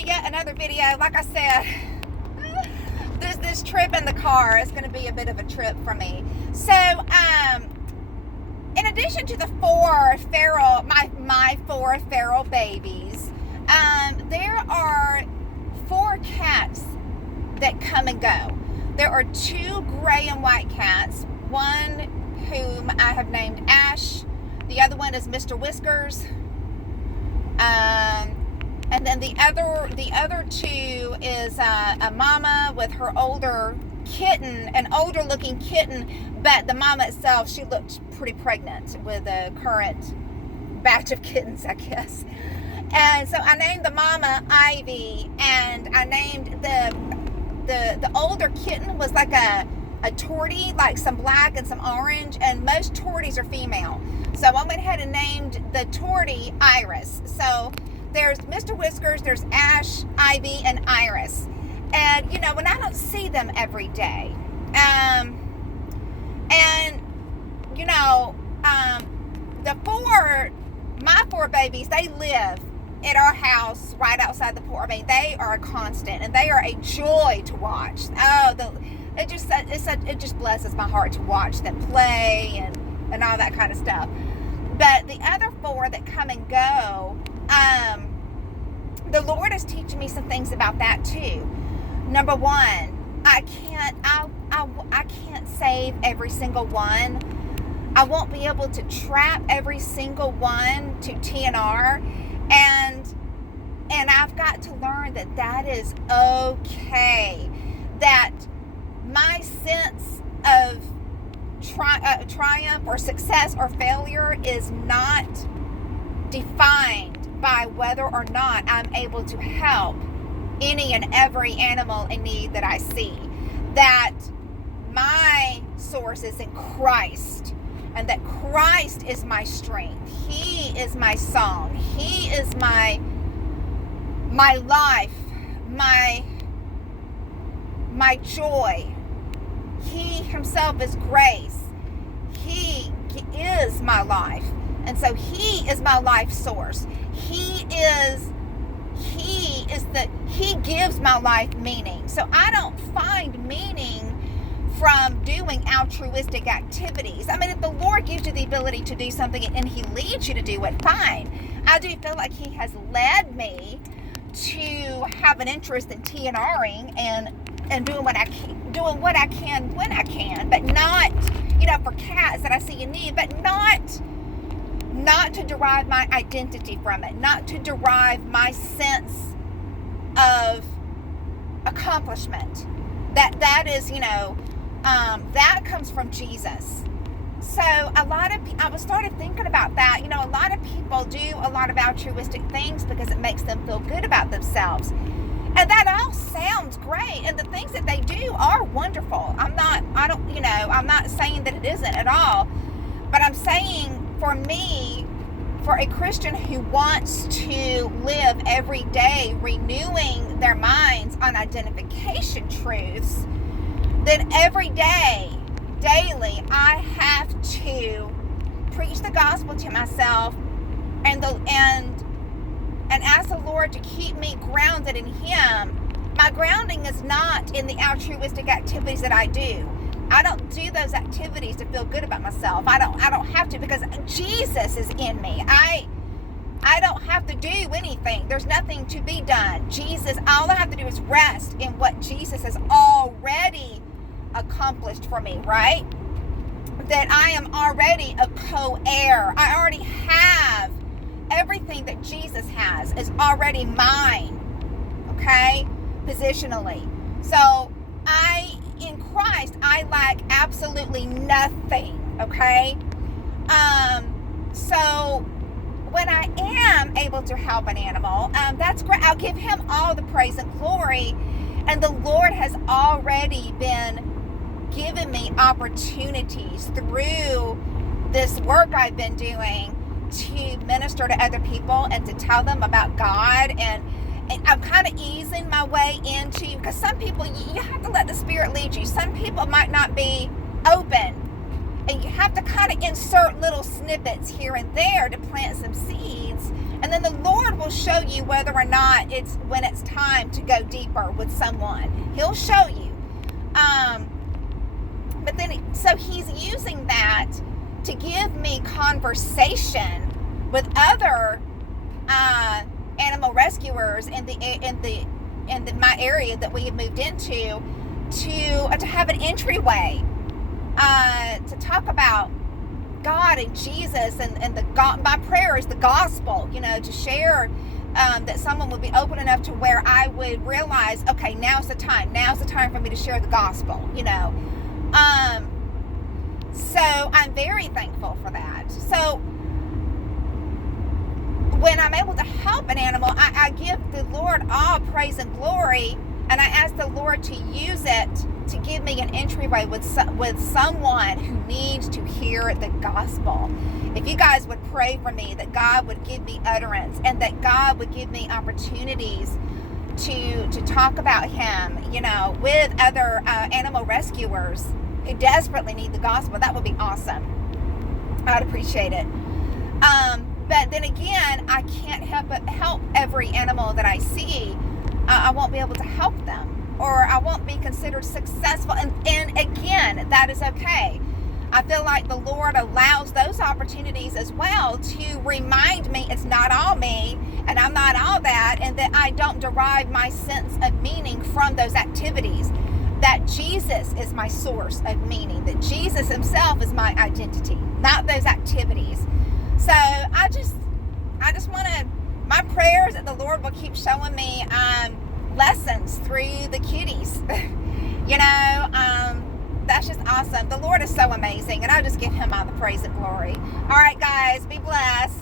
you yet another video. Like I said, this trip in the car is going to be a bit of a trip for me. So, in addition to the four feral, my four feral babies, there are 4 cats that come and go. There are 2 gray and white cats, one whom I have named Ash, the other one is Mr. Whiskers, and then the other 2 is a mama with her older kitten, an older looking kitten, but the mama itself, she looked pretty pregnant with a current batch of kittens, I guess. And so I named the mama Ivy, and I named the older kitten was like a tortie, like some black and some orange, and most torties are female. So I went ahead and named the tortie Iris. So there's Mr. Whiskers, there's Ash, Ivy, and Iris. And, you know, when I don't see them every day, and, you know, my 4 babies, they live at our house right outside the porch. I mean, they are a constant, and they are a joy to watch. It just blesses my heart to watch them play and all that kind of stuff. But the other 4 that come and go, the Lord is teaching me some things about that too. Number 1, I can't save every single one. I won't be able to trap every single one to TNR, and I've got to learn that is okay. That my sense of triumph or success or failure is not defined by whether or not I'm able to help any and every animal in need that I see. That my source is in Christ, and that Christ is my strength. He is my song. He is my life, my joy. He himself is grace. He is my life. And so he is my life source. He gives my life meaning. So I don't find meaning from doing altruistic activities. I mean, if the Lord gives you the ability to do something and he leads you to do it, fine. I do feel like he has led me to have an interest in TNRing and doing what I can when I can, but not, you know, for cats that I see in need, but not to derive my identity from it, not to derive my sense of accomplishment. That is, you know, that comes from Jesus. So I started thinking about that. You know, a lot of people do a lot of altruistic things because it makes them feel good about themselves. And that all sounds great. And the things that they do are wonderful. I'm not saying that it isn't at all. But I'm saying, for me, for a Christian who wants to live every day renewing their minds on identification truths, then every day, daily, I have to preach the gospel to myself and ask the Lord to keep me grounded in him. My grounding is not in the altruistic activities that I do. I don't do those activities to feel good about myself. I don't have to, because Jesus is in me. I don't have to do anything. There's nothing to be done. Jesus, all I have to do is rest in what Jesus has already accomplished for me, right? That I am already a co-heir. I already have everything that Jesus has is already mine, okay? Positionally. So in Christ, I lack absolutely nothing, okay? So when I am able to help an animal, that's great. I'll give him all the praise and glory. And the Lord has already been giving me opportunities through this work I've been doing to minister to other people and to tell them about God. And I'm kind of easing my way into, because some people, you have to let the Spirit lead you. Some people might not be open, and you have to kind of insert little snippets here and there to plant some seeds And then the Lord will show you whether or not when it's time to go deeper with someone. He'll show you. But then, so he's using that to give me conversation with other animal rescuers in my area that we have moved into, to have an entryway, to talk about God and Jesus and my prayer is the gospel, to share, that someone would be open enough to where I would realize, okay, now's the time for me to share the gospel, so I'm very thankful for that. So when I'm able to help an animal, I give the Lord all praise and glory, and I ask the Lord to use it to give me an entryway with someone who needs to hear the gospel. If you guys would pray for me, that God would give me utterance, and that God would give me opportunities to talk about him, with other animal rescuers who desperately need the gospel, that would be awesome. I'd appreciate it. But then again, I can't help every animal that I see. I won't be able to help them, or I won't be considered successful. And again, that is okay. I feel like the Lord allows those opportunities as well to remind me it's not all me, and I'm not all that, and that I don't derive my sense of meaning from those activities. That Jesus is my source of meaning, that Jesus himself is my identity, not those activities. So I just want to, my prayers that the Lord will keep showing me lessons through the kitties. That's just awesome. The Lord is so amazing, and I just give him all the praise and glory. All right, guys, be blessed.